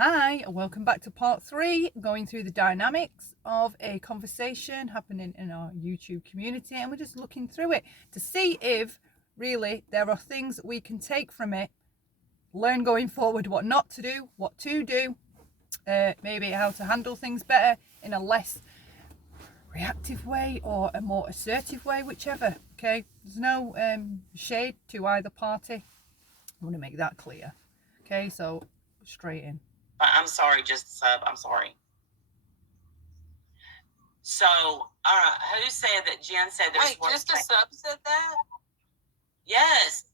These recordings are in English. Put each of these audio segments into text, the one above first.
Hi, and welcome back to part 3, going through the dynamics of a conversation happening in our YouTube community, and we're just looking through it to see if really there are things that we can take from it, learn going forward what not to do, what to do, maybe how to handle things better in a less reactive way or a more assertive way, whichever. Okay, there's no shade to either party. I want to make that clear. Okay, so straight in. I'm sorry, just sub. I'm sorry. So, who said that? Jen said there's Wait, just a sub said that? Yes.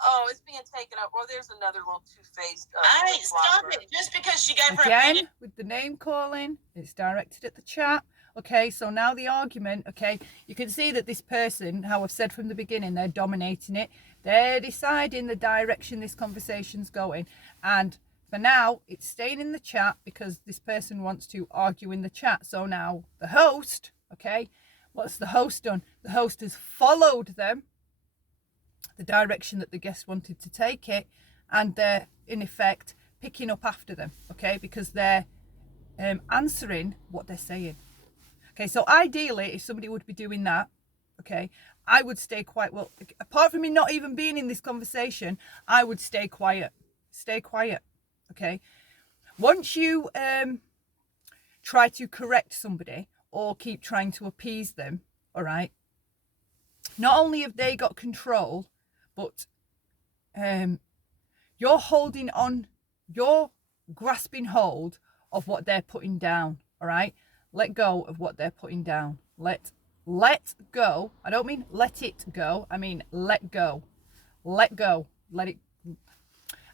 Oh, it's being taken up. Well, there's another little two-faced. Hey, stop it. Just because she gave her Again, opinion. with the name calling, it's directed at the chat. Okay, so now the argument, okay, you can see that this person, how I've said from the beginning, they're dominating it. They're deciding the direction this conversation's going. And for now, it's staying in the chat because this person wants to argue in the chat. So now the host, okay, what's the host done? The host has followed them, the direction that the guest wanted to take it, and they're, in effect, picking up after them, okay, because they're answering what they're saying. Okay, so ideally, if somebody would be doing that, okay, I would stay quiet. Well, apart from me not even being in this conversation, I would stay quiet. Stay quiet, okay? Once you try to correct somebody or keep trying to appease them, all right, not only have they got control, but you're holding on, you're grasping hold of what they're putting down, all right? Let go of what they're putting down. Let go. I don't mean let it go. I mean let go. Let go. Let it.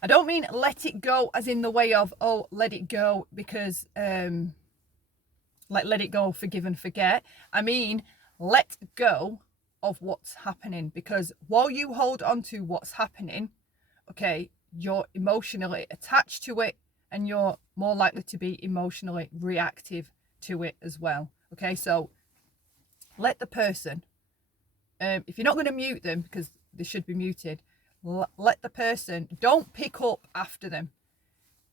I don't mean let it go as in the way of, oh, let it go because let it go, forgive and forget. I mean let go of what's happening, because while you hold on to what's happening, okay, you're emotionally attached to it and you're more likely to be emotionally reactive to it as well. Okay, so let the person, if you're not going to mute them because they should be muted, let the person, don't pick up after them.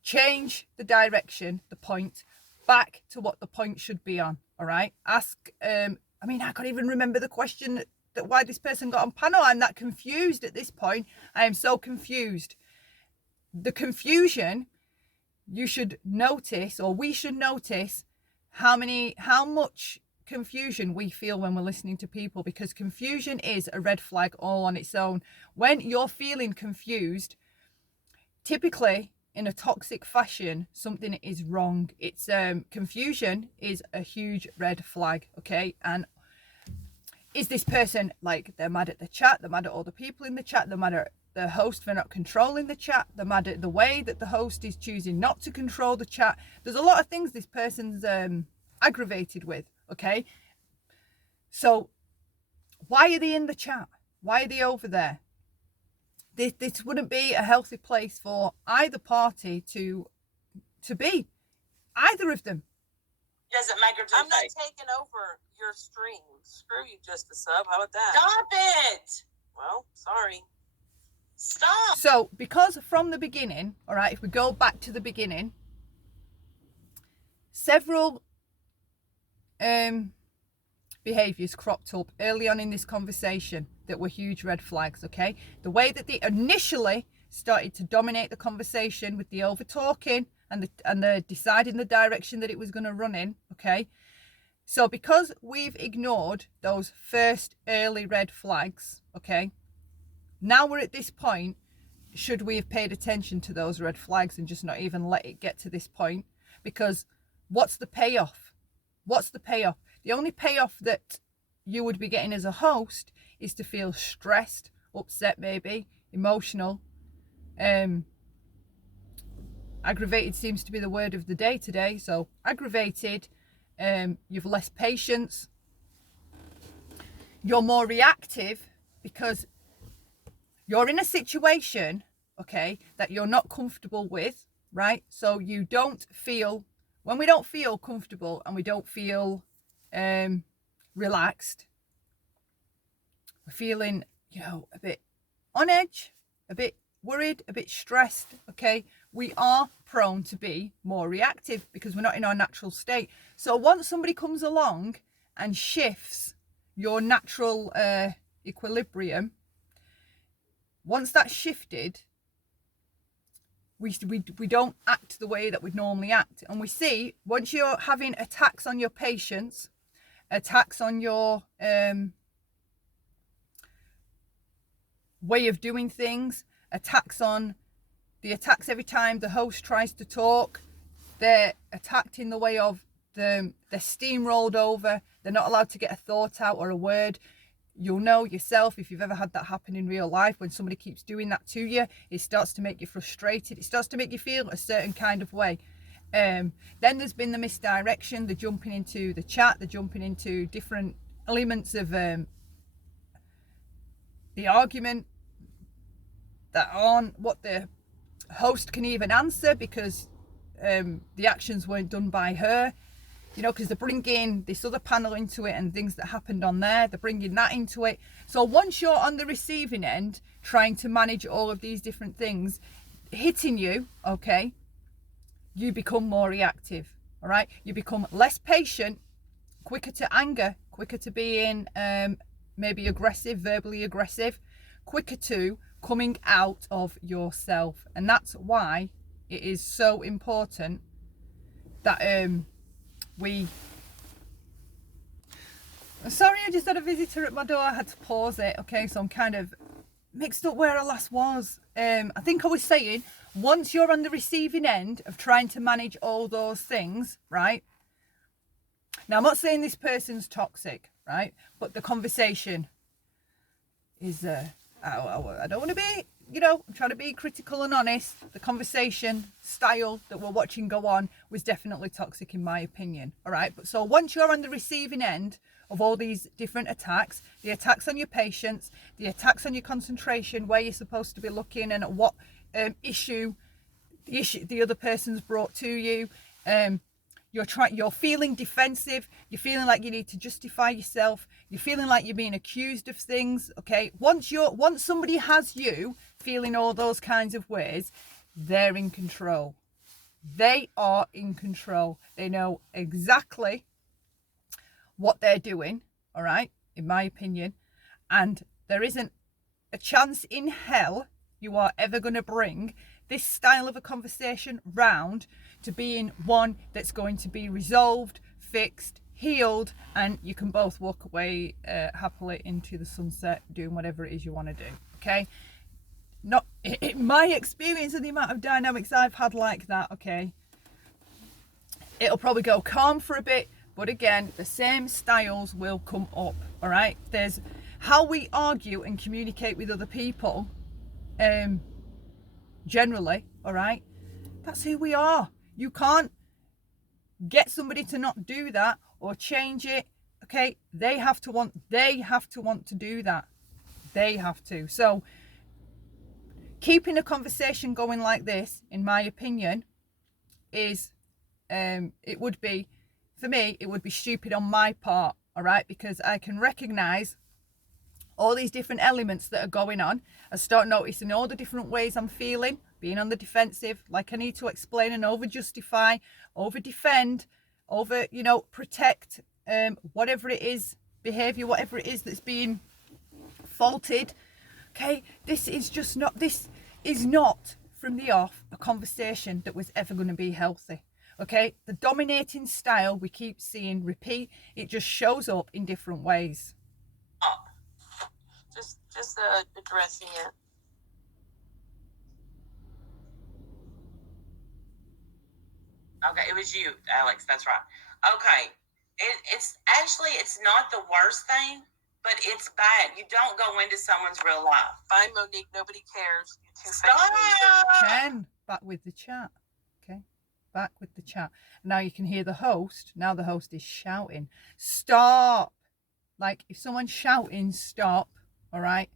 Change the direction, the point, back to what the point should be on. All right, ask, I can't even remember the question that why this person got on panel. I'm that confused at this point. I am so confused. The confusion, you should notice, or we should notice, how much confusion we feel when we're listening to people, because confusion is a red flag all on its own. When you're feeling confused, typically in a toxic fashion, something is wrong. It's confusion is a huge red flag, okay? And is this person, like, they're mad at the chat, they're mad at all the people in the chat, they're mad at the host for not controlling the chat, they're mad at the way that the host is choosing not to control the chat. There's a lot of things this person's aggravated with, okay? So why are they in the chat? Why are they over there? This wouldn't be a healthy place for either party to be, either of them. Doesn't make her do I'm not taking over your stream. Screw you, just a sub. How about that? Stop it. Well, sorry. Stop. So, because from the beginning, all right, if we go back to the beginning, several behaviors cropped up early on in this conversation that were huge red flags, okay? The way that they initially started to dominate the conversation with the over talking and the deciding the direction that it was going to run in, okay? So because we've ignored those first early red flags, okay, now we're at this point, should we have paid attention to those red flags and just not even let it get to this point? Because what's the payoff? What's the payoff? The only payoff that you would be getting as a host is to feel stressed, upset maybe, emotional. Aggravated seems to be the word of the day today. So aggravated, you've less patience. You're more reactive because you're in a situation, okay, that you're not comfortable with, right? So you don't feel, when we don't feel comfortable and we don't feel relaxed, we're feeling, a bit on edge, a bit worried, a bit stressed, okay? We are prone to be more reactive because we're not in our natural state. So once somebody comes along and shifts your natural equilibrium, once that's shifted, we don't act the way that we'd normally act. And we see once you're having attacks on your patients, attacks on your way of doing things, attacks every time the host tries to talk, they're attacked in the way of they're steamrolled over, they're not allowed to get a thought out or a word. You'll know yourself if you've ever had that happen in real life. When somebody keeps doing that to you, it starts to make you frustrated, it starts to make you feel a certain kind of way. Then there's been the misdirection, the jumping into the chat, the jumping into different elements of the argument that aren't what the host can even answer because the actions weren't done by her, you know, because they're bringing this other panel into it and things that happened on there, they're bringing that into it. So once you're on the receiving end trying to manage all of these different things hitting you, okay, you become more reactive. All right, you become less patient, quicker to anger, quicker to being maybe aggressive, verbally aggressive, quicker to coming out of yourself. And that's why it is so important that sorry, I just had a visitor at my door. I had to pause it. Okay, so I'm kind of mixed up where I last was. I think I was saying, once you're on the receiving end of trying to manage all those things, right? Now, I'm not saying this person's toxic, right? But the conversation is, I don't want to be, you know, I'm trying to be critical and honest. The conversation style that we're watching go on was definitely toxic in my opinion. All right. But so once you're on the receiving end of all these different attacks, the attacks on your patients, the attacks on your concentration, where you're supposed to be looking and at what issue the other person's brought to you, you're feeling defensive, you're feeling like you need to justify yourself, you're feeling like you're being accused of things. Okay, once somebody has you feeling all those kinds of ways, they're in control. They are in control. They know exactly what they're doing, all right, in my opinion, and there isn't a chance in hell you are ever going to bring this style of a conversation round to being one that's going to be resolved, fixed, healed, and you can both walk away happily into the sunset doing whatever it is you want to do. Okay, not in my experience and the amount of dynamics I've had like that. Okay, it'll probably go calm for a bit, but again, the same styles will come up. All right, there's how we argue and communicate with other people. Generally, all right, that's who we are. You can't get somebody to not do that or change it. Okay, they have to want to do that. They have to. So keeping a conversation going like this, in my opinion, is it would be, for me, it would be stupid on my part. All right, because I can recognize all these different elements that are going on. I start noticing all the different ways I'm feeling, being on the defensive, like I need to explain and over justify, over defend, over, you know, protect, whatever it is, behavior, whatever it is that's being faulted. Okay, this is not from the off a conversation that was ever going to be healthy. Okay, the dominating style we keep seeing repeat, it just shows up in different ways. Just addressing it. Okay, it was you, Alex. That's right. Okay, it's not the worst thing, but it's bad. You don't go into someone's real life. Bye, Monique. Nobody cares. Stop. Ken, back with the chat. Okay, back with the chat. Now you can hear the host. Now the host is shouting. Stop. Like if someone's shouting, stop. All right.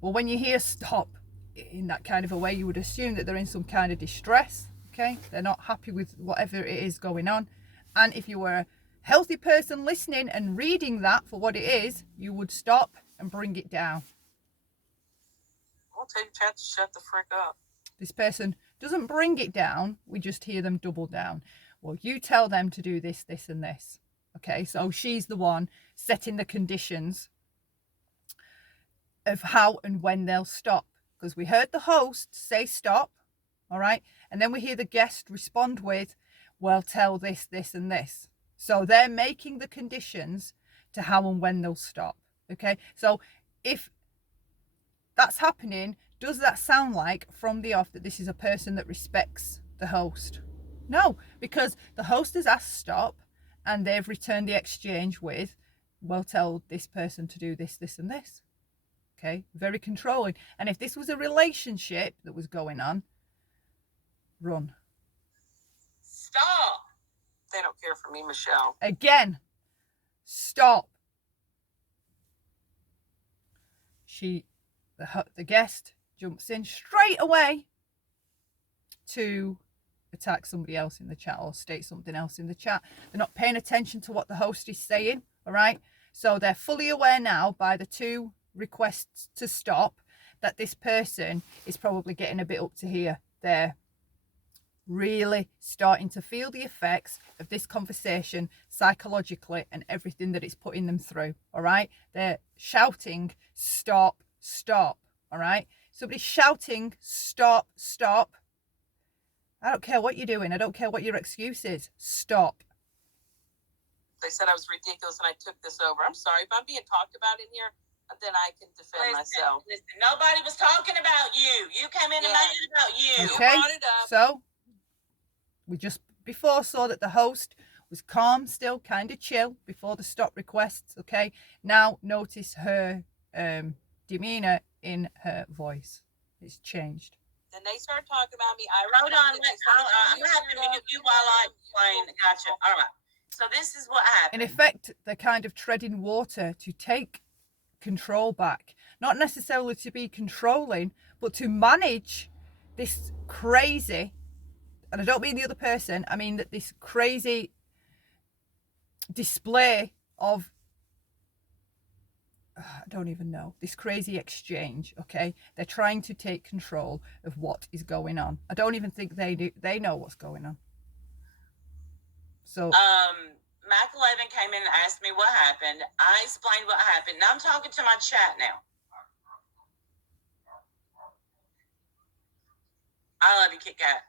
Well, when you hear stop in that kind of a way, you would assume that they're in some kind of distress. Okay, they're not happy with whatever it is going on. And if you were a healthy person listening and reading that for what it is, you would stop and bring it down. I'll tell you, chat to shut the frick up. This person Doesn't bring it down. We just hear them double down. Well, you tell them to do this, this, and this. Okay, so she's the one setting the conditions of how and when they'll stop. Because we heard the host say stop, all right? And then we hear the guest respond with, well, tell this, this, and this. So they're making the conditions to how and when they'll stop. Okay, so if that's happening, does that sound like from the off that this is a person that respects the host? No, because the host has asked stop and they've returned the exchange with, well, tell this person to do this, this, and this. Okay, very controlling. And if this was a relationship that was going on, run. Stop. They don't care for me, Michelle. Again, stop. The guest jumps in straight away to attack somebody else in the chat or state something else in the chat. They're not paying attention to what the host is saying, all right? So they're fully aware now by the 2 requests to stop that this person is probably getting a bit up to here. They're really starting to feel the effects of this conversation psychologically and everything that it's putting them through, all right? They're shouting, stop, stop, all right? Somebody's shouting, stop, stop. I don't care what you're doing. I don't care what your excuse is. Stop. They said I was ridiculous and I took this over. I'm sorry if I'm being talked about in here, then I can defend myself. Listen, nobody was talking about you. You came in and made it about you. Okay, You brought it up. so we just before saw that the host was calm still, kind of chill before the stop requests, okay? Now notice her demeanor in her voice. It's changed. Then they start talking about me. I Hold on. responded. They started I'm going to have to mute you while I explain. Gotcha. All right. So this is what happened. In effect, they're kind of treading water to take control back. Not necessarily to be controlling, but to manage this crazy, and I don't mean the other person, I mean that this crazy display of, I don't even know, this crazy exchange, okay? They're trying to take control of what is going on. I don't even think they know what's going on. So Mac 11 came in and asked me what happened. I explained what happened. Now I'm talking to my chat now. I love you, Kit Kat.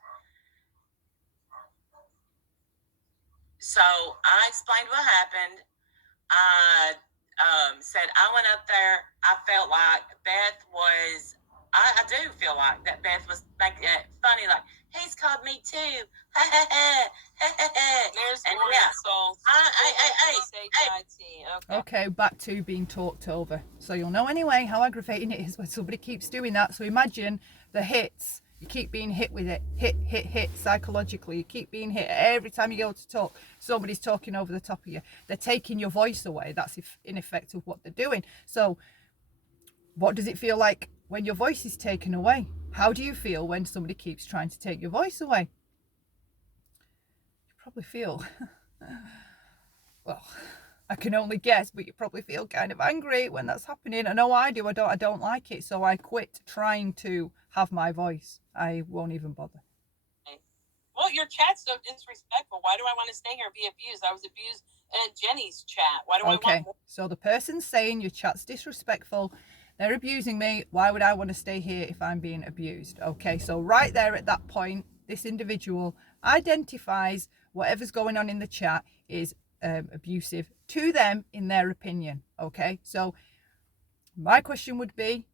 So I explained what happened. I said I went up there. I felt like Beth was, I do feel like that Beth was making it funny, like, he's called me too. There's And more yeah. insults. okay, back to being talked over. So you'll know anyway how aggravating it is when somebody keeps doing that. So imagine the hits. You keep being hit with it. Hit psychologically. You keep being hit. Every time you go to talk, somebody's talking over the top of you. They're taking your voice away. That's in effect of what they're doing. So what does it feel like when your voice is taken away? How do you feel when somebody keeps trying to take your voice away? You probably feel, well, I can only guess, but you probably feel kind of angry when that's happening. I know I do. I don't like it. So I quit trying to have my voice. I won't even bother. Well, your chat's so disrespectful. Why do I want to stay here and be abused? I was abused in Jenny's chat. Why do I want more? So the person's saying your chat's disrespectful. They're abusing me. Why would I want to stay here if I'm being abused? Okay, so right there at that point, this individual identifies whatever's going on in the chat is abusive to them in their opinion. Okay, so my question would be,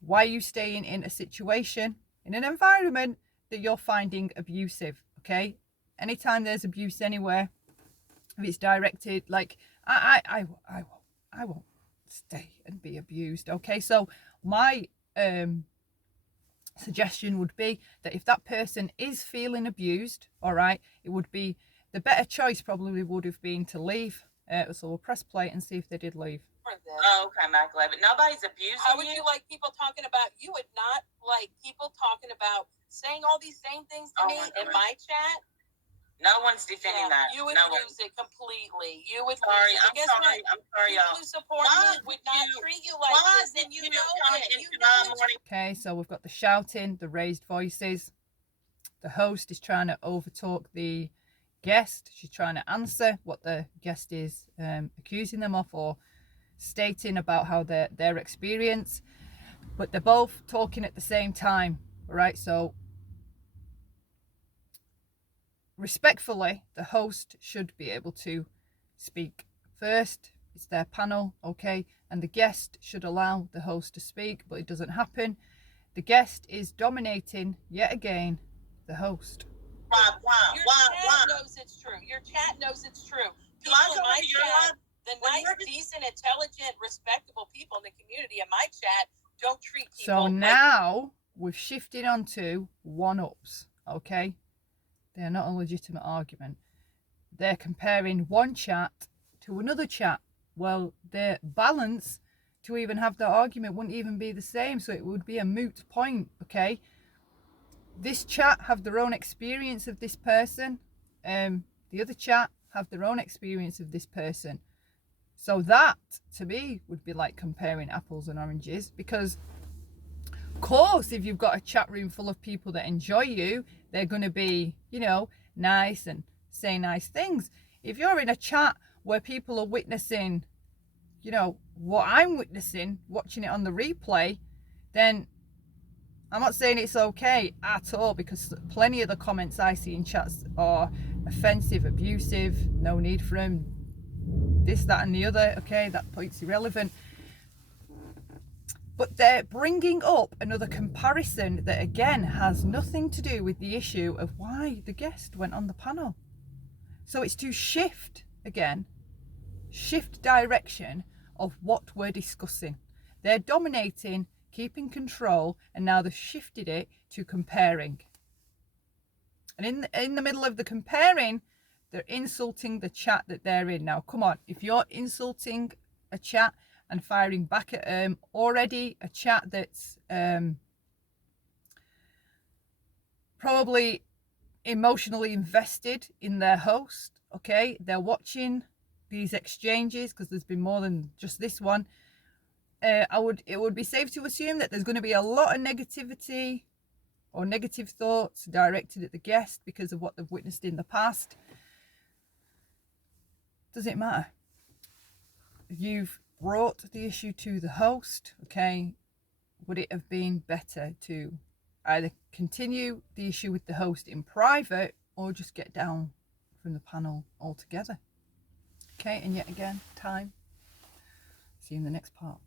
why are you staying in a situation, in an environment that you're finding abusive? Okay, anytime there's abuse anywhere, if it's directed, like I won't stay and be abused. Okay, so my suggestion would be that if that person is feeling abused, all right, it would be the better choice probably would have been to leave. So we'll press play and see if they did leave. Oh, okay, Mac 11. Nobody's abusing How would you like people talking about, you would not like people talking about saying all these same things to me in my chat? No one's defending that. You would no lose it completely. You would sorry, lose it. I'm sorry, y'all. People who support me would not treat you like this, and you know come it. into You my know it. morning? Okay, so we've got the shouting, the raised voices. The host is trying to overtalk the guest. She's trying to answer what the guest is accusing them of or stating about how their experience, but they're both talking at the same time, right? So respectfully, the host should be able to speak first. It's their panel, okay, and the guest should allow the host to speak, but it doesn't happen. The guest is dominating yet again the host. Your chat knows it's true. Your chat knows it's true. People in my chat, the nice, decent, intelligent, respectable people in the community in my chat don't treat people. So now we've shifted onto one-ups, okay? They're not a legitimate argument. They're comparing one chat to another chat. Well, their balance to even have the argument wouldn't even be the same, so it would be a moot point, okay? This chat have their own experience of this person. The other chat have their own experience of this person. So that, to me, would be like comparing apples and oranges, because, of course, if you've got a chat room full of people that enjoy you, they're going to be, you know, nice and say nice things. If you're in a chat where people are witnessing, you know, what I'm witnessing, watching it on the replay, then I'm not saying it's okay at all, because plenty of the comments I see in chats are offensive, abusive, no need for them, this, that and the other. Okay, that point's irrelevant. But they're bringing up another comparison that again has nothing to do with the issue of why the guest went on the panel. So it's to shift direction of what we're discussing. They're dominating, keeping control, and now they've shifted it to comparing. And in the middle of the comparing, they're insulting the chat that they're in. Now, come on, if you're insulting a chat and firing back at already a chat that's probably emotionally invested in their host, okay, they're watching these exchanges because there's been more than just this one. It would be safe to assume that there's going to be a lot of negativity or negative thoughts directed at the guest because of what they've witnessed in the past. Does it matter? You've brought the issue to the host, okay? Would it have been better to either continue the issue with the host in private or just get down from the panel altogether? Okay, and yet again, time. See you in the next part.